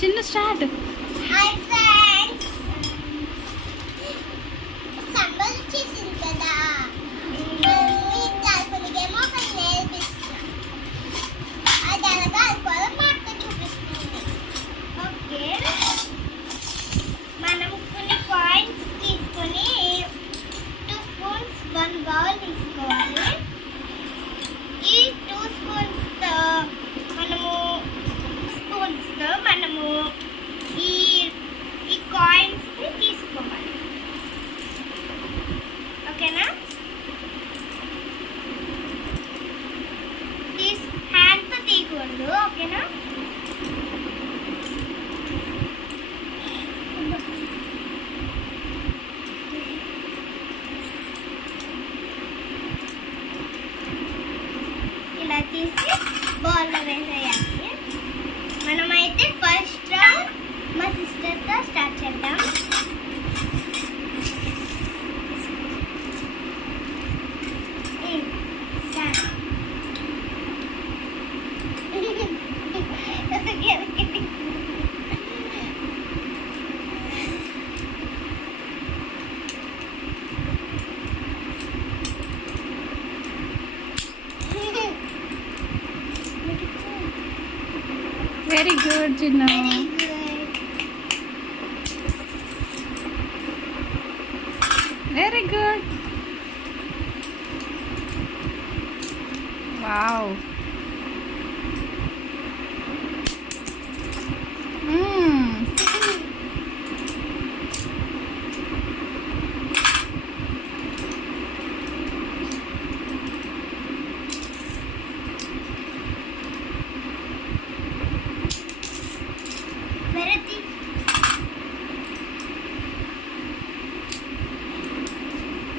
చిన్న start. Hi friends, Sambhal చేసింది కదా, మీ తరపునికేమో ఒకటి నేర్పిస్తున్నా. అది అలాగా అనుకోవాలి మాట చూపిస్తుంది. ఓకే, మనం కొన్ని కాయిన్స్ తీసుకొని 2 స్పూన్స్ 1 బౌల్ తీసుకోవాలి. ఈ 2 స్పూన్స్తో మనము ఈ కాయిన్స్ని తీసుకోవాలి. ఓకేనా? హ్యాండ్తో తీయకూడదు. ఓకేనా? ఇలా తీసి బౌల్లో వేసేయాలి. మనమైతే ఫస్ట్ రౌండ్ మా సిస్టర్తో స్టార్ట్ చేద్దాం. వెరీ గుడ్ చిన్న. Very good. వావ్.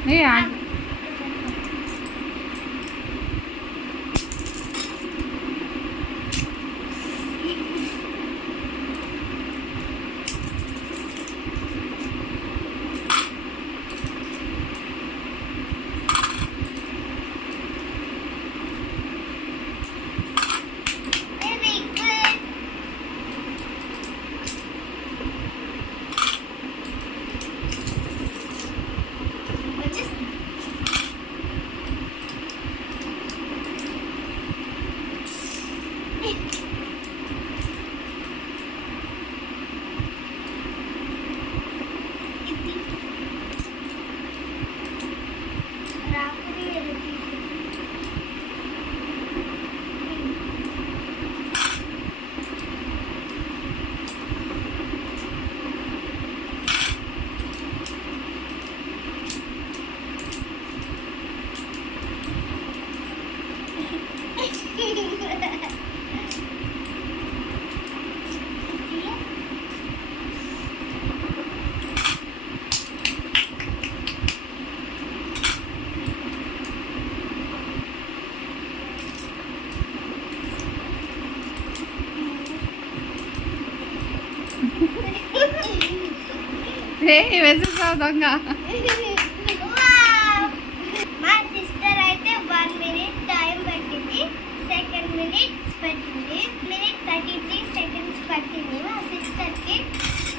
Yeah. వేసేసావు దొంగ. మా సిస్టర్ అయితే 1 మినిట్ టైం పట్టింది, 2 మినిట్స్ పట్టింది, 1:33 సెకండ్స్ పట్టింది. మా సిస్టర్కి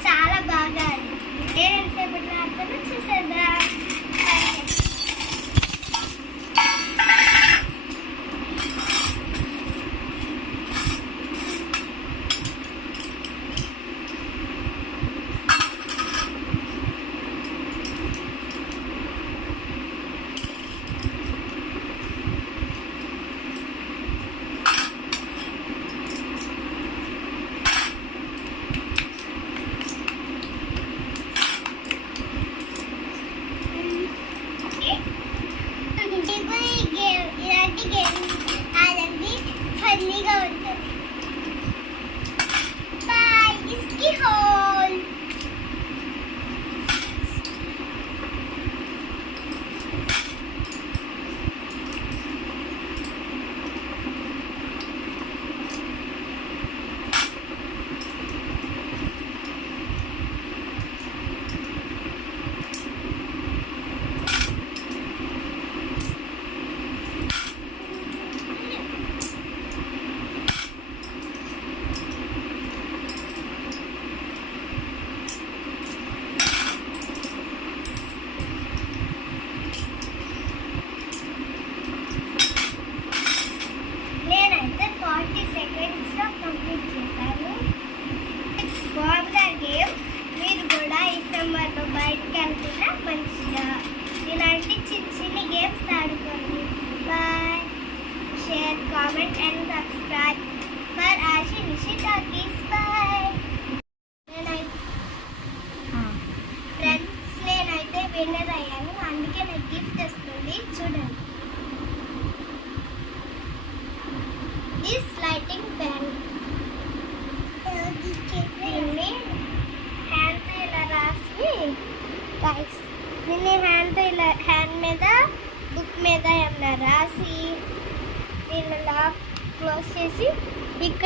చాలా బాగా ఆడింది. నేను ఎంతసేపటి ఆడుతానో చూసేద్దాం.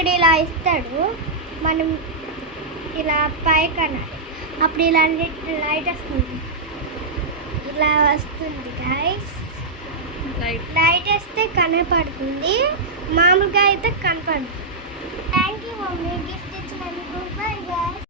ఇక్కడ ఇలా ఇస్తాడు, మనం ఇలా పైకి అనాలి, అప్పుడు ఇలా లైట్ వస్తుంది, ఇలా వస్తుంది గైస్. లైట్ వేస్తే కనపడుతుంది, మామూలుగా అయితే కనపడదు. థ్యాంక్ యూ మమ్మీ గిఫ్ట్ ఇచ్చినందుకు. Bye bye.